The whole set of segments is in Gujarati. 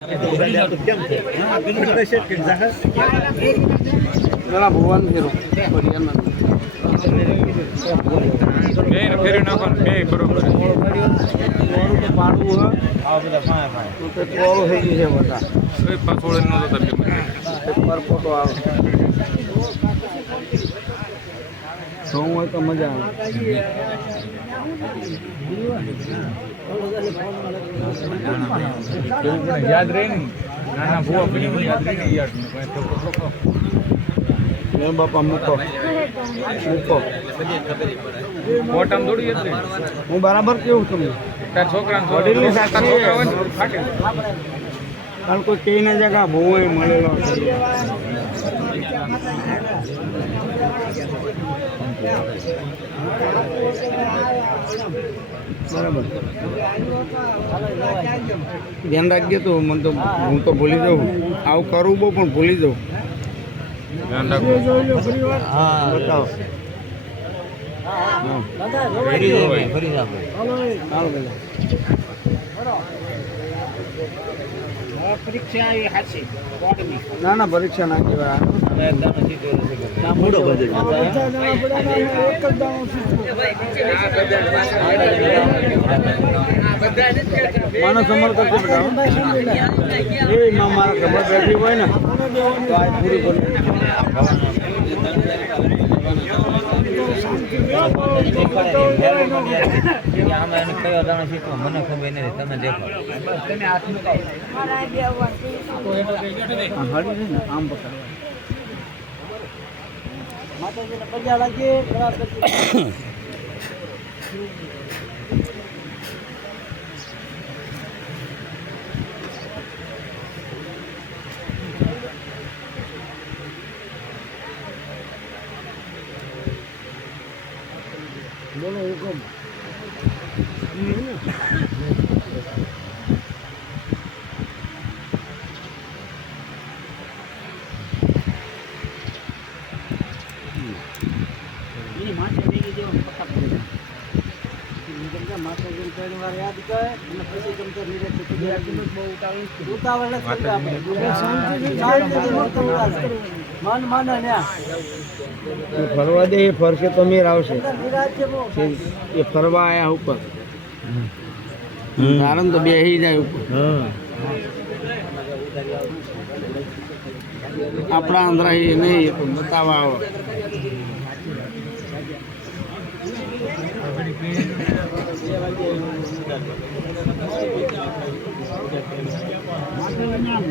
જરા ભગવાન ફેરો ફેરી નાખો ને બરોબર પાડવું હોય થઈ ગયું છે બધા પાછોડે ન પર ફોટો આવે તો હોય તો મજા આવે યાદ રહે ને નાના ભૂવા પેલી યાદ રહી ને યાદ બાપા મૂકો ફોટામાં દોડી હતી હું બરાબર કેવું તમને તાર છોકરા કારણ કોઈ કઈ ના જગા ભૂવો મળેલો બરાબર ધ્યાન રાખજે તો મને તો હું તો ભૂલી જાઉં આવું કરવું બહુ પણ ભૂલી જાઉં ધ્યાન રાખો હા બતાવો ના ના પરીક્ષા ના કહેવાય માનો સમર કરશે બેટા એમાં મારા ખબર બેઠી હોય ને તો આ પૂરી કરી મને ખબર નથી તમે દેખો આમ પકડ માતાજીને પજા લાગીએ બોલો હુકમ યાદ કરે અને પછી ગમતો ફરવા દે એ ફરશે તો મેર આવશે એ ફરવા આયા ઉપર કારણ તો બેસી જાય ઉપર આપણા અંદર એ નહીં બતાવવા આવે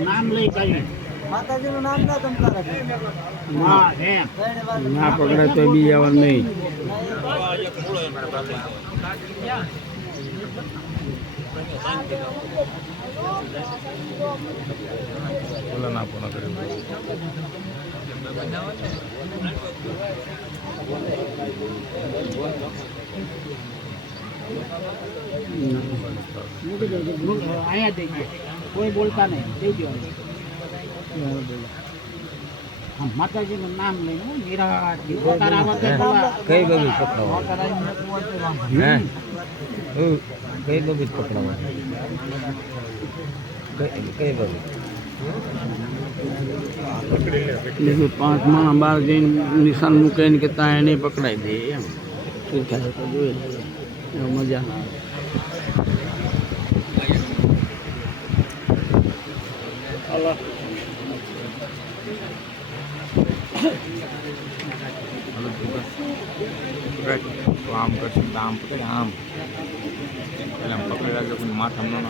નામ લઈ કાઢી માતાજીનું નામ ના તમતા ના પકડાય તો બી આવવાનું નહીં અહીંયા દઈ દે કોઈ બોલતા નહીં દઈ દો માતાજીનું નામ લઈને નિરાટ કઈ બબી પકડાવા કઈ બબી પકડાવા કઈ બબી 5 માણા બહાર જઈને નિશાન મૂકે ને કે ત્યાં એને પકડાઈ દે એમ શું થાય તો જોઈ લે મજા આમ કરશે તો આમ પકડે આમ એટલે આમ પકડી રાખજો પણ માથામાં ન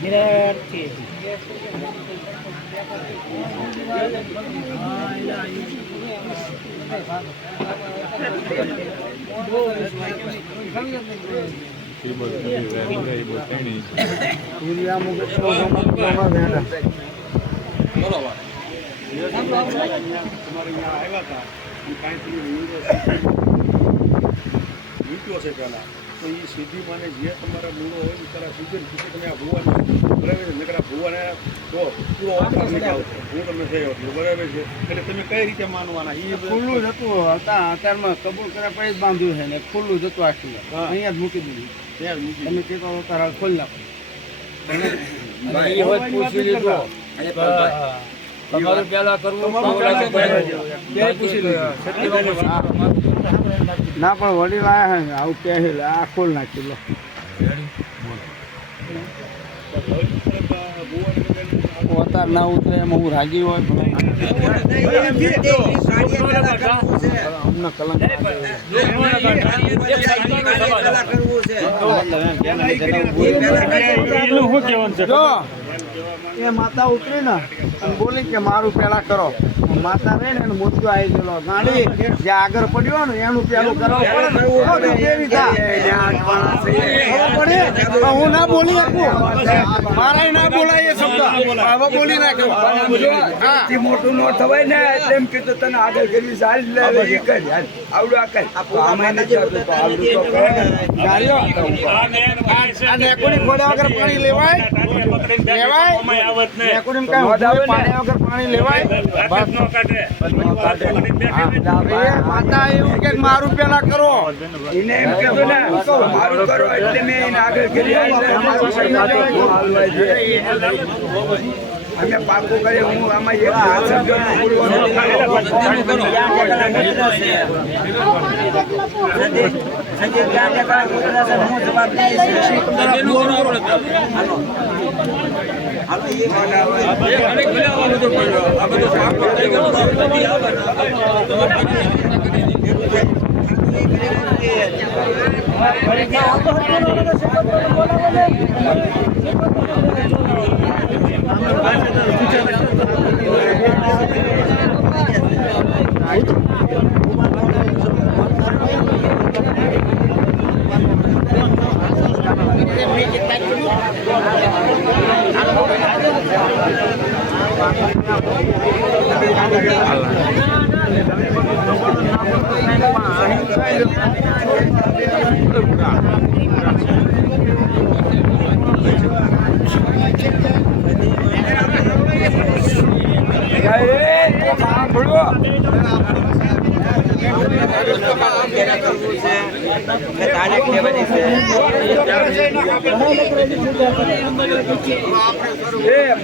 નિરાટ છે એ બધું તેણી મૂક્યો છે પહેલાં તો એ સીધી માને જે તમારા મૂળો હોય એ તારા સીધી પછી તમે આ ભુવાને બરાબર નકરા ભુવાને તો પૂરો ઓફર નથી આવતો હું તમને થયો છું બરાબર છે એટલે તમે કઈ રીતે માનવાના એ ખુલ્લું જ હતું અત્યારમાં કબૂલ કર્યા પછી જ બાંધ્યું છે ને ખુલ્લું જ હતું આખું અહીંયા જ મૂકી દીધું ત્યાં મૂકી તમે તે તો તારા ખોલી નાખો પૂછી લીધો તમારું પેલા કરવું પૂછી લીધું ના પણ વડીલ આવ્યા છે આવું કહે આ ખોલ નાખ્યું લો અવતાર ના ઉતરે એમાં હું રાજી હોય અમને કલંક જો એ માતા ઉતરી ને અને બોલી કે મારું પેલા કરો માતા રહે ને મોતું આવી ગયેલો ગાડી જે આગળ પડ્યો ને એનું પેલું કરવું પડે કેવી થાય હું ના બોલી શકું મારા ના બોલાય એ શબ્દ હવે બોલી નાખ્યો મોટું નો થવાય ને એટલે એમ કીધું તને આગળ કરવી સારી આવડું આ કઈ આમાં નથી આવતું તો આવડું તો કરે ગાડીઓ આ નેકોની ખોડ્યા વગર પાણી લેવાય નેકોની પાણી વગર પાણી લેવાય માતા એવું કે મારું પેલા કરો એને એમ કીધું ને મારું કરો એટલે મેં એને આગળ કરી અમે પાકું કરે હું આમાં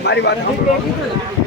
મારી વાત